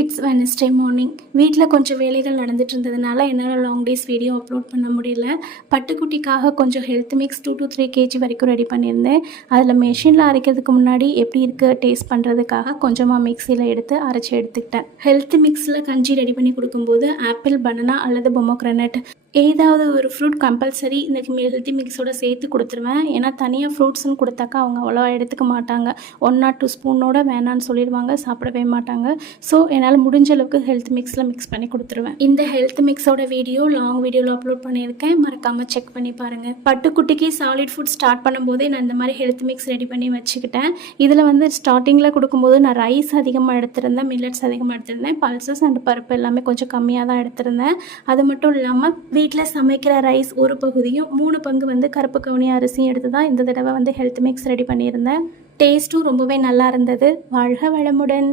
It's Wednesday morning. வீட்டில் கொஞ்சம் வேலைகள் நடந்துட்டு இருந்ததுனால என்னால் லாங் டேஸ் வீடியோ அப்லோட் பண்ண முடியல. பட்டுக்குட்டிக்காக கொஞ்சம் ஹெல்த் மிக்ஸ் 2 to 3 kg வரைக்கும் ரெடி பண்ணியிருந்தேன். அதில் மெஷினில் அரைக்கிறதுக்கு முன்னாடி எப்படி இருக்குது டேஸ்ட் பண்ணுறதுக்காக கொஞ்சமாக மிக்சியில் எடுத்து அரைச்சி எடுத்துக்கிட்டேன். ஹெல்த் மிக்ஸில் கஞ்சி ரெடி பண்ணி கொடுக்கும்போது ஆப்பிள், பனானா அல்லது பொமோக்ரனட் ஏதாவது ஒரு ஃப்ரூட் கம்பல்சரி இந்த ஹெல்த்தி மிக்ஸோட சேர்த்து கொடுத்துருவேன். ஏன்னா தனியாக ஃப்ரூட்ஸ்னு கொடுத்தாக்கா அவங்க அவ்வளோவா எடுத்துக்க மாட்டாங்க. 1 or 2 ஸ்பூனோட வேணான்னு சொல்லிடுவாங்க, சாப்பிடவே மாட்டாங்க. ஸோ என்னால் முடிஞ்ச அளவுக்கு ஹெல்த் மிக்ஸில் மிக்ஸ் பண்ணி கொடுத்துருவேன். இந்த ஹெல்த் மிக்ஸோட வீடியோ லாங் வீடியோவில் அப்லோட் பண்ணியிருக்கேன், மறக்காமல் செக் பண்ணி பாருங்கள். பட்டுக்குட்டிக்கு சாலிட் ஃபுட் ஸ்டார்ட் பண்ணும்போதே நான் இந்த மாதிரி ஹெல்த் மிக்ஸ் ரெடி பண்ணி வச்சுக்கிட்டேன். இதில் வந்து ஸ்டார்டிங்கில் கொடுக்கும்போது நான் ரைஸ் அதிகமாக எடுத்திருந்தேன், மில்லட்ஸ் அதிகமாக எடுத்திருந்தேன், பல்சஸ் அண்ட் பருப்பு எல்லாமே கொஞ்சம் கம்மியாக தான் எடுத்திருந்தேன். அது மட்டும் இல்லாமல் வீட்டில் சமைக்கிற ரைஸ் ஒரு பகுதியும் 3 பங்கு வந்து கருப்பு கவுனி அரிசியும் எடுத்து தான் இந்த தடவை வந்து ஹெல்த் மிக்ஸ் ரெடி பண்ணியிருந்தேன். டேஸ்ட்டும் ரொம்பவே நல்லா இருந்தது. வாழ்க வளமுடன்.